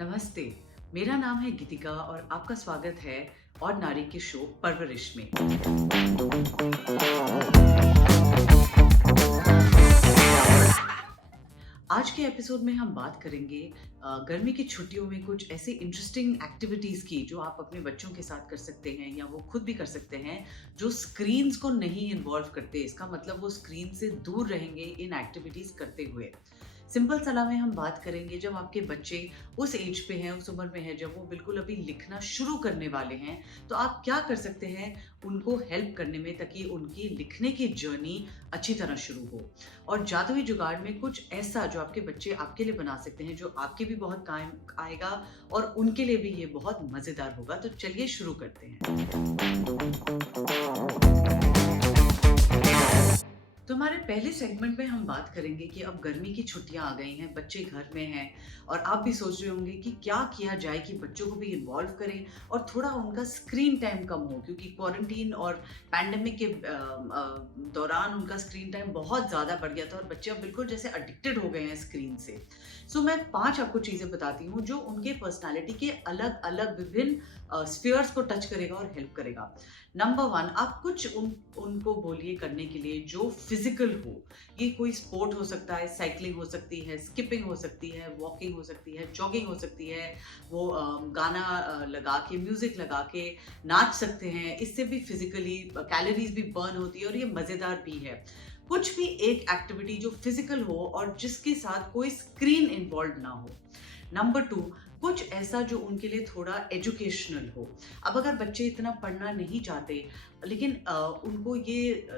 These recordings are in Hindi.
नमस्ते। मेरा नाम है गीतिका और आपका स्वागत है और नारी के शो परवरिश में। आज के एपिसोड में हम बात करेंगे गर्मी की छुट्टियों में कुछ ऐसे इंटरेस्टिंग एक्टिविटीज़ की जो आप अपने बच्चों के साथ कर सकते हैं या वो खुद भी कर सकते हैं, जो स्क्रीन्स को नहीं इन्वॉल्व करते। इसका मतलब वो स्क्रीन से दूर रहेंगे इन एक्टिविटीज़ करते हुए। सिंपल सलाह में हम बात करेंगे जब आपके बच्चे उस एज पे हैं, उस उम्र में हैं जब वो बिल्कुल अभी लिखना शुरू करने वाले हैं, तो आप क्या कर सकते हैं उनको हेल्प करने में ताकि उनकी लिखने की जर्नी अच्छी तरह शुरू हो। और जादुई जुगाड़ में कुछ ऐसा जो आपके बच्चे आपके लिए बना सकते हैं, जो आपके भी बहुत काम आएगा और उनके लिए भी ये बहुत मज़ेदार होगा। तो चलिए शुरू करते हैं। तो हमारे पहले सेगमेंट में हम बात करेंगे कि अब गर्मी की छुट्टियां आ गई हैं, बच्चे घर में हैं और आप भी सोच रहे होंगे कि क्या किया जाए कि बच्चों को भी इन्वॉल्व करें और थोड़ा उनका स्क्रीन टाइम कम हो, क्योंकि क्वारंटीन और पैंडेमिक के दौरान उनका स्क्रीन टाइम बहुत ज़्यादा बढ़ गया था और बच्चे अब बिल्कुल जैसे एडिक्टेड हो गए हैं स्क्रीन से। सो मैं 5 आपको चीज़ें बताती हूँ जो उनके पर्सनैलिटी के अलग अलग विभिन्न स्फीयर्स को टच करेगा और हेल्प करेगा। नंबर 1, आप कुछ उनको बोलिए करने के लिए जो फिजिकल हो। ये कोई स्पोर्ट हो सकता है, साइकिलिंग हो सकती है, स्किपिंग हो सकती है, वॉकिंग हो सकती है, जॉगिंग हो सकती है। वो गाना लगा के, म्यूजिक लगा के नाच सकते हैं। इससे भी फिजिकली कैलोरीज भी बर्न होती है और ये मज़ेदार भी है। कुछ भी एक एक्टिविटी जो फिजिकल हो और जिसके साथ कोई स्क्रीन इन्वॉल्व ना हो। नंबर 2, कुछ ऐसा जो उनके लिए थोड़ा एजुकेशनल हो। अब अगर बच्चे इतना पढ़ना नहीं चाहते, लेकिन उनको ये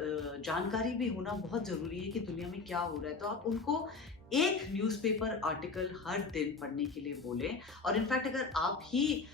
जानकारी भी होना बहुत ज़रूरी है कि दुनिया में क्या हो रहा है, तो आप उनको एक न्यूज़पेपर आर्टिकल हर दिन पढ़ने के लिए बोलें। और इनफैक्ट अगर आप ही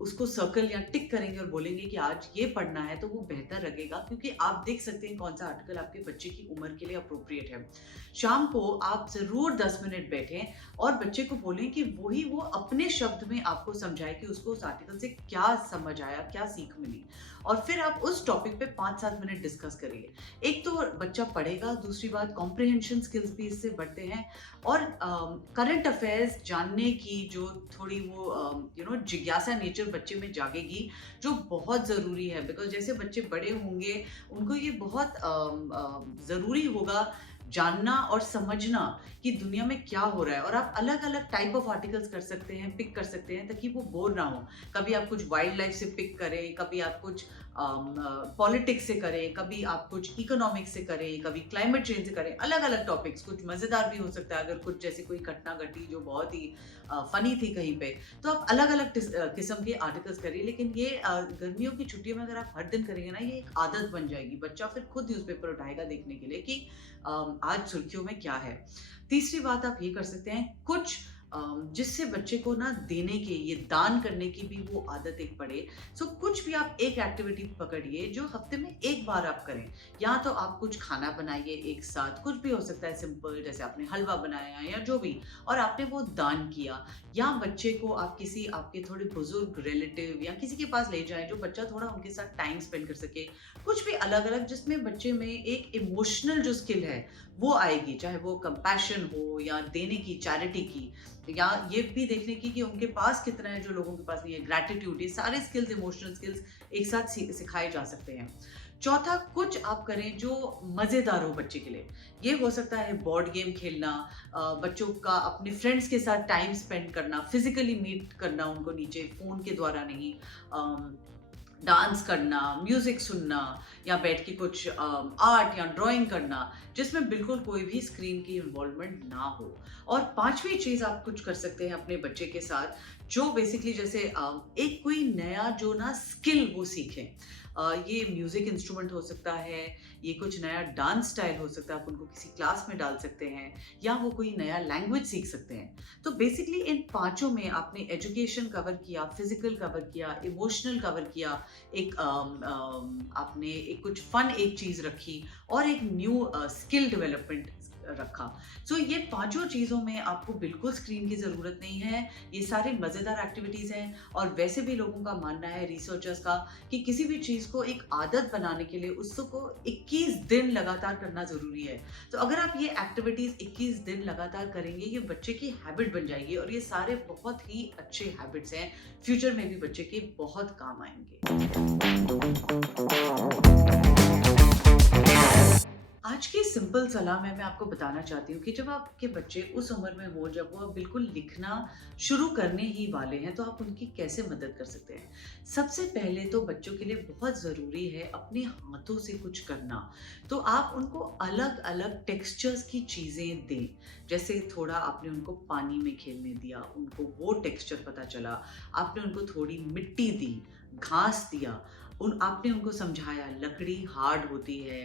उसको सर्कल या टिक करेंगे और बोलेंगे कि आज ये पढ़ना है, तो वो बेहतर लगेगा, क्योंकि आप देख सकते हैं कौन सा आर्टिकल आपके बच्चे की उम्र के लिए अप्रोप्रिएट है। शाम को आप ज़रूर 10 मिनट बैठें और बच्चे को बोलें कि वो अपने शब्द में आपको समझाए कि उसको उस आर्टिकल से क्या समझ आया, क्या सीख मिली। और फिर आप उस टॉपिक पे 5-7 मिनट डिस्कस करिए। एक तो बच्चा पढ़ेगा, दूसरी बात कॉम्प्रिहेंशन स्किल्स भी इससे बढ़ते हैं और करंट अफेयर्स जानने की जो थोड़ी वो जिज्ञासा नेचर बच्चे में जागेगी, जो बहुत ज़रूरी है। बिकॉज़ जैसे बच्चे बड़े होंगे, उनको ये बहुत ज़रूरी होगा जानना और समझना कि दुनिया में क्या हो रहा है। और आप अलग-अलग टाइप ऑफ आर्टिकल्स कर सकते हैं, पिक कर सकते हैं, ताकि वो बोर ना हो। कभी आप कुछ वाइल्ड लाइफ से पिक करें, कभी आप कुछ पॉलिटिक्स से करें, कभी आप कुछ इकोनॉमिक्स से करें, कभी क्लाइमेट चेंज से करें। अलग-अलग टॉपिक्स, कुछ मज़ेदार भी हो सकता है अगर कुछ जैसे कोई घटना घटी जो बहुत ही फ़नी थी कहीं पे, तो आप अलग-अलग किस्म के आर्टिकल्स करिए। लेकिन ये गर्मियों की छुट्टियों में अगर आप हर दिन करेंगे ना, ये एक आदत बन जाएगी। बच्चा फिर खुद न्यूज़पेपर उठाएगा देखने के लिए कि आज सुर्खियों में क्या है। तीसरी बात आप ये कर सकते हैं, कुछ जिससे बच्चे को ना देने के, ये दान करने की भी वो आदत एक पड़े। सो कुछ भी आप एक एक्टिविटी पकड़िए जो हफ्ते में एक बार आप करें। या तो आप कुछ खाना बनाइए एक साथ, कुछ भी हो सकता है सिंपल, जैसे आपने हलवा बनाया या जो भी, और आपने वो दान किया। या बच्चे को आप किसी आपके थोड़े बुजुर्ग रिलेटिव या किसी के पास ले जाएं जो बच्चा थोड़ा उनके साथ टाइम स्पेंड कर सके। कुछ भी अलग अलग जिसमें बच्चे में एक इमोशनल जो स्किल है वो आएगी, चाहे वो कंपैशन हो या देने की, चैरिटी की, या ये भी देखने की कि उनके पास कितना है जो लोगों के पास नहीं है, ग्रैटिट्यूड। ये सारे स्किल्स, इमोशनल स्किल्स एक साथ सिखाए जा सकते हैं। चौथा, कुछ आप करें जो मज़ेदार हो बच्चे के लिए। ये हो सकता है बोर्ड गेम खेलना, बच्चों का अपने फ्रेंड्स के साथ टाइम स्पेंड करना, फिजिकली मीट करना उनको नीचे, फ़ोन के द्वारा नहीं, डांस करना, म्यूज़िक सुनना, या बैठ के कुछ आर्ट या ड्राइंग करना, जिसमें बिल्कुल कोई भी स्क्रीन की इन्वॉल्वमेंट ना हो। और पांचवी चीज़ आप कुछ कर सकते हैं अपने बच्चे के साथ, जो बेसिकली जैसे एक कोई नया जो ना स्किल वो सीखें। ये म्यूज़िक इंस्ट्रूमेंट हो सकता है, ये कुछ नया डांस स्टाइल हो सकता है, आप उनको किसी क्लास में डाल सकते हैं, या वो कोई नया लैंग्वेज सीख सकते हैं। तो बेसिकली इन पांचों में आपने एजुकेशन कवर किया, फिजिकल कवर किया, इमोशनल कवर किया, एक आपने एक कुछ फन एक चीज़ रखी और एक न्यू स्किल डेवलपमेंट रखा। सो ये पाँचों चीज़ों में आपको बिल्कुल स्क्रीन की ज़रूरत नहीं है। ये सारे मज़ेदार एक्टिविटीज़ हैं और वैसे भी लोगों का मानना है रिसर्चर्स का कि किसी भी चीज़ को एक आदत बनाने के लिए उसको 21 दिन लगातार करना ज़रूरी है। तो अगर आप ये एक्टिविटीज़ 21 दिन लगातार करेंगे, ये बच्चे की हैबिट बन जाएगी और ये सारे बहुत ही अच्छे हैबिट्स हैं, फ्यूचर में भी बच्चे के बहुत काम आएँगे। आज की सिंपल सलाह में मैं आपको बताना चाहती हूँ कि जब आपके बच्चे उस उम्र में हो जब वो बिल्कुल लिखना शुरू करने ही वाले हैं, तो आप उनकी कैसे मदद कर सकते हैं। सबसे पहले तो बच्चों के लिए बहुत ज़रूरी है अपने हाथों से कुछ करना। तो आप उनको अलग अलग टेक्सचर्स की चीज़ें दें। जैसे थोड़ा आपने उनको पानी में खेलने दिया, उनको वो टेक्सचर पता चला। आपने उनको थोड़ी मिट्टी दी, घास दिया, आपने उनको समझाया लकड़ी हार्ड होती है,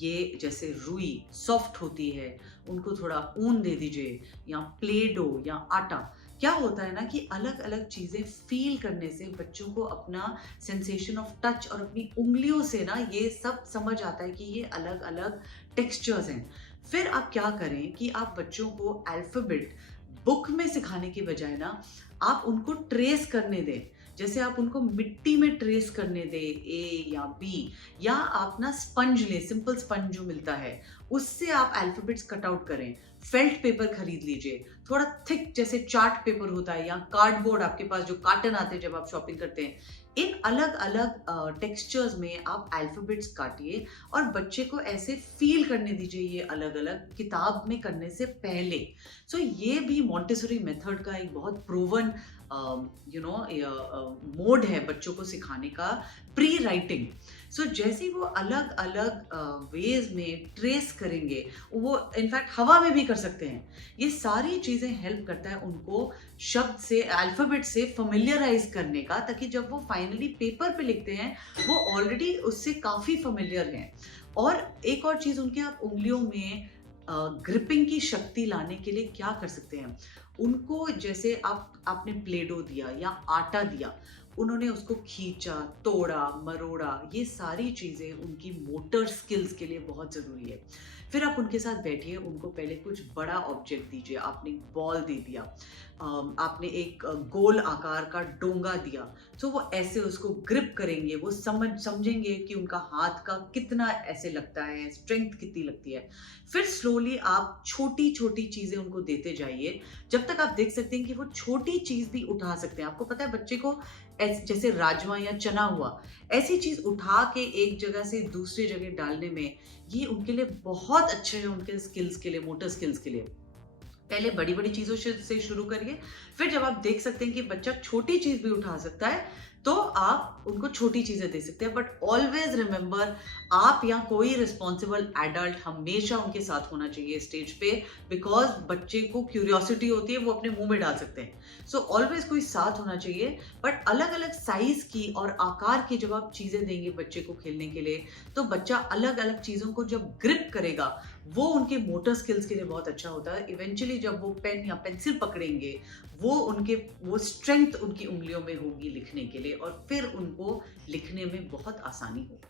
ये जैसे रुई सॉफ्ट होती है, उनको थोड़ा ऊन दे दीजिए या प्ले डो या आटा। क्या होता है ना कि अलग-अलग चीज़ें फ़ील करने से बच्चों को अपना सेंसेशन ऑफ टच और अपनी उँगलियों से ना ये सब समझ आता है कि ये अलग-अलग टेक्सचर्स हैं। फिर आप क्या करें कि आप बच्चों को अल्फ़ाबेट बुक में सिखाने की बजाय ना आप उनको ट्रेस करने दें। जैसे आप उनको मिट्टी में ट्रेस करने दें ए या बी, या आप ना स्पंज लें, सिंपल स्पंज जो मिलता है, उससे आप अल्फ़ाबेट्स कट आउट करें। फेल्ट पेपर खरीद लीजिए, थोड़ा थिक जैसे चार्ट पेपर होता है या कार्डबोर्ड आपके पास जो कार्टन आते हैं जब आप शॉपिंग करते हैं। इन अलग-अलग टेक्सचर्स में आप अल्फ़ाबेट्स काटिए और बच्चे को ऐसे फ़ील करने दीजिए ये अलग-अलग किताब में करने से पहले। सो ये भी मॉन्टेसरी मेथड का एक बहुत प्रूवन मोड है बच्चों को सिखाने का, प्री राइटिंग। सो जैसे ही वो अलग अलग वेज में ट्रेस करेंगे, वो इनफैक्ट हवा में भी कर सकते हैं। ये सारी चीजें हेल्प करता है उनको शब्द से, अल्फाबेट से familiarize करने का, ताकि जब वो फाइनली पेपर पे लिखते हैं वो ऑलरेडी उससे काफी फेमिलियर हैं। और एक और चीज, उनके आप उंगलियों में ग्रिपिंग की शक्ति लाने के लिए क्या कर सकते हैं, उनको जैसे आपने प्ले डो दिया या आटा दिया, उन्होंने उसको खींचा, तोड़ा, मरोड़ा, ये सारी चीज़ें उनकी मोटर स्किल्स के लिए बहुत ज़रूरी है। फिर आप उनके साथ बैठिए, उनको पहले कुछ बड़ा ऑब्जेक्ट दीजिए। आपने एक बॉल दे दिया, आपने एक गोल आकार का डोंगा दिया, तो वो ऐसे उसको ग्रिप करेंगे, वो समझेंगे कि उनका हाथ का कितना ऐसे लगता है, स्ट्रेंथ कितनी लगती है। फिर स्लोली आप छोटी-छोटी चीज़ें उनको देते जाइए, जब तक आप देख सकते हैं कि वो छोटी चीज़ भी उठा सकते हैं। आपको पता है बच्चे को जैसे राजमा या चना हुआ, ऐसी चीज़ उठा के एक जगह से दूसरी जगह डालने में, ये उनके लिए बहुत अच्छे हैं, उनके स्किल्स के लिए, मोटर स्किल्स के लिए। पहले बड़ी-बड़ी चीज़ों से शुरू करिए, फिर जब आप देख सकते हैं कि बच्चा छोटी चीज़ भी उठा सकता है, तो आप उनको छोटी चीज़ें दे सकते हैं। बट ऑलवेज़ रिमेंबर, आप या कोई रिस्पॉन्सिबल एडल्ट हमेशा उनके साथ होना चाहिए स्टेज पे, बिकॉज़ बच्चे को क्यूरियोसिटी होती है, वो अपने मुँह में डाल सकते हैं। सो ऑलवेज़ कोई साथ होना चाहिए। बट अलग-अलग साइज़ की और आकार की जब आप चीज़ें देंगे बच्चे को खेलने के लिए, तो बच्चा अलग-अलग चीज़ों को जब ग्रिप करेगा, वो उनके मोटर स्किल्स के लिए बहुत अच्छा होता है। इवेंचुअली जब वो पेन या पेंसिल पकड़ेंगे, वो स्ट्रेंथ उनकी उँगलियों में होगी लिखने के लिए, और फिर उनको लिखने में बहुत आसानी होगी।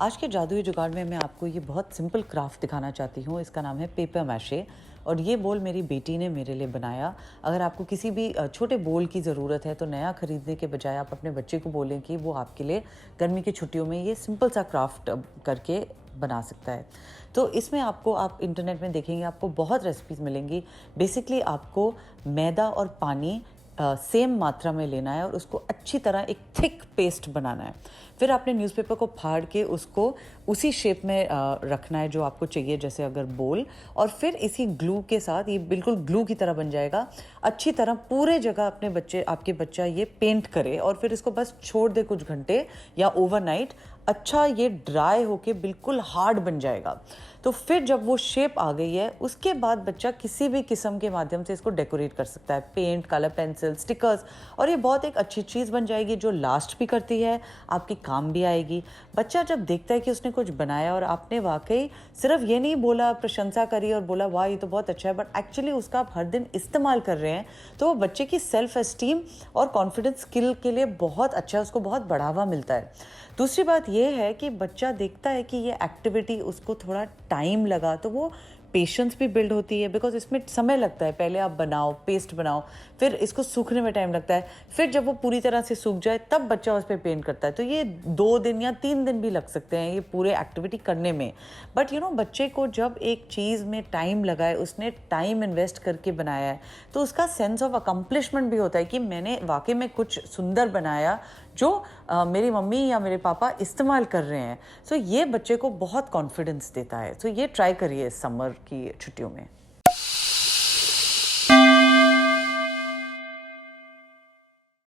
आज के जादुई जुगाड़ में मैं आपको ये बहुत सिंपल क्राफ्ट दिखाना चाहती हूँ। इसका नाम है पेपर मैशे और ये बोल मेरी बेटी ने मेरे लिए बनाया। अगर आपको किसी भी छोटे बोल की ज़रूरत है तो नया खरीदने के बजाय आप अपने बच्चे को बोलें कि वो आपके लिए गर्मी की छुट्टियों में ये सिंपल सा क्राफ्ट करके बना सकता है। तो इसमें आप इंटरनेट में देखेंगे, आपको बहुत रेसिपीज़ मिलेंगी। बेसिकली आपको मैदा और पानी सेम मात्रा में लेना है और उसको अच्छी तरह एक थिक पेस्ट बनाना है। फिर आपने न्यूज़पेपर को फाड़ के उसको उसी शेप में रखना है जो आपको चाहिए, जैसे अगर बोल, और फिर इसी ग्लू के साथ ये बिल्कुल ग्लू की तरह बन जाएगा। अच्छी तरह पूरे जगह आपके बच्चा ये पेंट करे और फिर इसको बस छोड़ दे कुछ घंटे या ओवरनाइट। अच्छा ये ड्राई होके बिल्कुल हार्ड बन जाएगा। तो फिर जब वो शेप आ गई है, उसके बाद बच्चा किसी भी किस्म के माध्यम से इसको डेकोरेट कर सकता है, पेंट, कलर पेंसिल, स्टिकर्स, और ये बहुत एक अच्छी चीज़ बन जाएगी जो लास्ट भी करती है, आपकी काम भी आएगी। बच्चा जब देखता है कि उसने कुछ बनाया और आपने वाकई सिर्फ ये नहीं बोला, प्रशंसा करी और बोला वाह ये तो बहुत अच्छा है, बट एक्चुअली उसका आप हर दिन इस्तेमाल कर रहे हैं, तो वो बच्चे की सेल्फ एस्टीम और कॉन्फिडेंस स्किल के लिए बहुत अच्छा है, उसको बहुत बढ़ावा मिलता है। दूसरी बात ये है कि बच्चा देखता है कि ये एक्टिविटी उसको थोड़ा टाइम लगा, तो वो पेशेंस भी बिल्ड होती है, बिकॉज इसमें समय लगता है। पहले आप बनाओ, पेस्ट बनाओ, फिर इसको सूखने में टाइम लगता है, फिर जब वो पूरी तरह से सूख जाए तब बच्चा उस पर पेंट करता है। तो ये 2 दिन या 3 दिन भी लग सकते हैं ये पूरे एक्टिविटी करने में। बट बच्चे को जब एक चीज़ में टाइम लगा है, उसने टाइम इन्वेस्ट करके बनाया है, तो उसका सेंस ऑफ अकम्पलिशमेंट भी होता है कि मैंने वाकई में कुछ सुंदर बनाया जो मेरी मम्मी या मेरे पापा इस्तेमाल कर रहे हैं। सो ये बच्चे को बहुत कॉन्फिडेंस देता है। सो ये ट्राई करिए इस समर की छुट्टियों में।